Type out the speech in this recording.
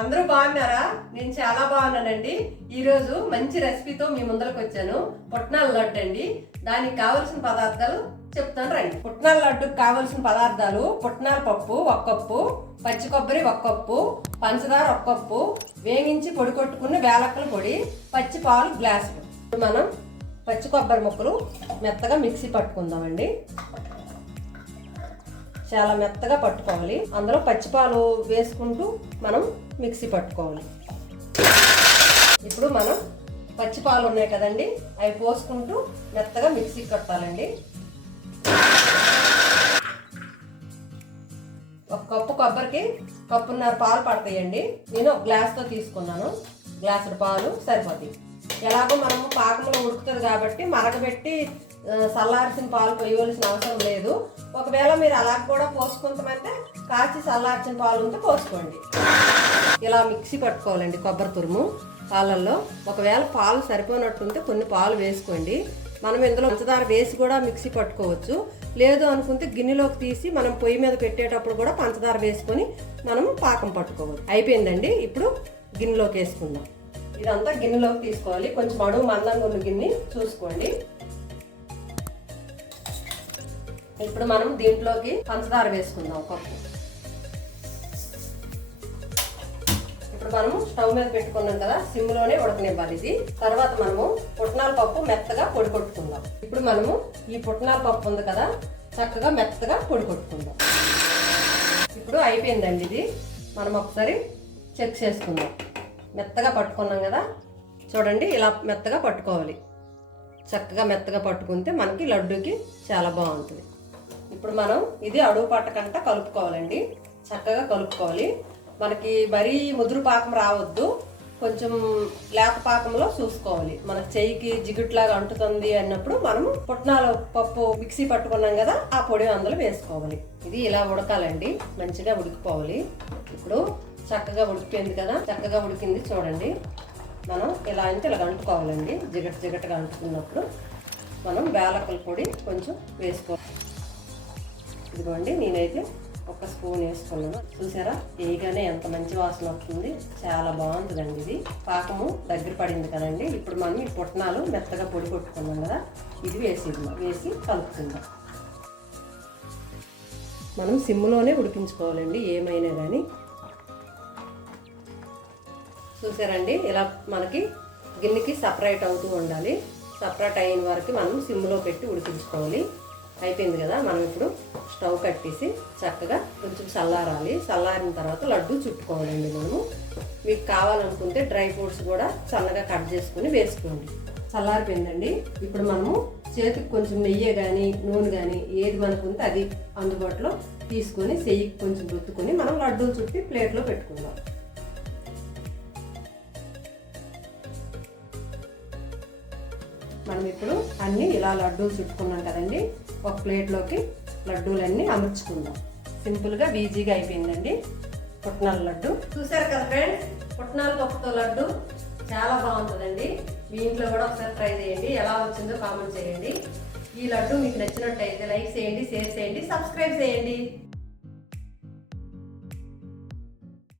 అందరూ బాగున్నారా? నేను చాలా బాగున్నానండి. ఈరోజు మంచి రెసిపీతో మీ ముందరకు వచ్చాను. పుట్నాల లడ్డు అండి. దానికి కావలసిన పదార్థాలు చెప్తాను రండి. పుట్నాల లడ్డుకు కావలసిన పదార్థాలు: పుట్నాల పప్పు 1 కప్పు, పచ్చి కొబ్బరి 1 కప్పు, పంచదార 1 కప్పు, వేగించి పొడి కొట్టుకున్న వేలక్కల పొడి, పచ్చి పాలు గ్లాసులు. మనం పచ్చి కొబ్బరి ముక్కలు మెత్తగా మిక్సీ పట్టుకుందామండి. చాలా మెత్తగా పట్టుకోవాలి. అందులో పచ్చిపాలు వేసుకుంటూ మనం మిక్సీ పట్టుకోవాలి. ఇప్పుడు మనం పచ్చిపాలు ఉన్నాయి కదండి, అవి పోసుకుంటూ మెత్తగా మిక్సీ కట్టాలండి. 1 కప్పు కొబ్బరికి 1.5 కప్పు పాలు పడతాయండి. నేను 1 గ్లాస్తో తీసుకున్నాను. గ్లాసుడు పాలు సరిపోతాయి. ఎలాగో మనము పాకంలో ఉడుకుతుంది కాబట్టి మరగబెట్టి చల్లార్చిన పాలు పోయవలసిన అవసరం లేదు. ఒకవేళ మీరు అలా కూడా పోసుకుంటామంటే కాచి చల్లార్చిన పాలు ఉంటే పోసుకోండి. ఇలా మిక్సీ పట్టుకోవాలండి కొబ్బరి తురుము పాలల్లో. ఒకవేళ పాలు సరిపోనట్టుంటే కొన్ని పాలు వేసుకోండి. మనం ఇందులో పంచదార వేసి కూడా మిక్సీ పట్టుకోవచ్చు. లేదు అనుకుంటే గిన్నెలోకి తీసి మనం పొయ్యి మీద పెట్టేటప్పుడు కూడా పంచదార వేసుకొని మనం పాకం పట్టుకోవచ్చు. అయిపోయిందండి. ఇప్పుడు గిన్నెలోకి వేసుకుందాం. ఇదంతా గిన్నెలోకి తీసుకోవాలి. కొంచెం అడుగు మందంగా ఉన్న గిన్నె చూసుకోండి. ఇప్పుడు మనం దీంట్లోకి పంచదార వేసుకుందాం 1 కప్పు. ఇప్పుడు మనము స్టవ్ మీద పెట్టుకున్నాం కదా, సిమ్లోనే ఉడకనివ్వాలి ఇది. తర్వాత మనము పుట్నాల పప్పు మెత్తగా పొడి కొట్టుకుందాం. ఇప్పుడు మనము ఈ పుట్నాల పప్పు ఉంది కదా, చక్కగా మెత్తగా పొడి కొట్టుకుందాం. ఇప్పుడు అయిపోయిందండి ఇది. మనం ఒకసారి చెక్ చేసుకుందాం. మెత్తగా పట్టుకున్నాం కదా, చూడండి ఇలా మెత్తగా పట్టుకోవాలి. చక్కగా మెత్తగా పట్టుకుంటే మనకి లడ్డూకి చాలా బాగుంటుంది. ఇప్పుడు మనం ఇది అడుగు పట్టకుండా కలుపుకోవాలండి. చక్కగా కలుపుకోవాలి. మనకి మరీ ముదురు పాకం రావద్దు, కొంచెం లేత పాకంలో చూసుకోవాలి. మన చెయ్యికి జిగుట్లాగా అంటుతుంది అన్నప్పుడు మనము పుట్నాల పప్పు మిక్సీ పట్టుకున్నాం కదా, ఆ పొడి అందులో వేసుకోవాలి. ఇది ఇలా ఉడకాలండి, మంచిగా ఉడికిపోవాలి. ఇప్పుడు చక్కగా ఉడికిపోయింది కదా, చక్కగా ఉడికింది చూడండి. మనం ఇలా అంటే ఇలా అంటుకోవాలండి. జిగటగా అంటుకున్నప్పుడు మనం వేలక్కల పొడి కొంచెం వేసుకోవాలి. ఇదిగోండి, నేనైతే 1 స్పూన్ వేసుకున్నాను. చూసారా, వేయగానే ఎంత మంచి వాసన వస్తుంది. చాలా బాగుంటుందండి ఇది. పాకము దగ్గర పడింది కదండి. ఇప్పుడు మనం ఈ పుట్నాలు మెత్తగా పొడి కొట్టుకున్నాం కదా, ఇది వేసి కలుపుకుందాం. మనం సిమ్లోనే ఉడికించుకోవాలండి ఏమైనా కానీ. చూసారండి, ఇలా మనకి గిన్నెకి సపరేట్ అవుతూ ఉండాలి. సపరేట్ అయిన వరకు మనం సిమ్లో పెట్టి ఉడికించుకోవాలి. అయిపోయింది కదా, మనం ఇప్పుడు స్టవ్ కట్టేసి చక్కగా కొంచెం చల్లారాలి. చల్లారిన తర్వాత లడ్డు చుట్టుకోవాలండి. మనము మీకు కావాలనుకుంటే డ్రై ఫ్రూట్స్ కూడా సన్నగా కట్ చేసుకుని వేసుకోండి. చల్లారిపోయిందండి. ఇప్పుడు మనము చేతికి కొంచెం నెయ్యి కానీ నూనె కానీ ఏది మనకు ఉంటే అది అందుబాటులో తీసుకొని చెయ్యికి కొంచెం రుద్దుకొని మనం లడ్డూలు చుట్టి ప్లేట్లో పెట్టుకుందాం. మనం ఇప్పుడు అన్నీ ఇలా లడ్డూలు చుట్టుకున్నాం కదండి, ఒక ప్లేట్లోకి లడ్డూలన్నీ అమర్చుకుందాం. సింపుల్గా ఈజీగా అయిపోయిందండి పుట్నాల లడ్డు. చూసారు కదా ఫ్రెండ్స్, పుట్నాల పప్పుతో లడ్డు చాలా బాగుంటుందండి. మీ ఇంట్లో కూడా ఒకసారి ట్రై చేయండి. ఎలా వచ్చిందో కామెంట్ చేయండి. ఈ లడ్డు మీకు నచ్చినట్టయితే లైక్ చేయండి, షేర్ చేయండి, సబ్స్క్రైబ్ చేయండి.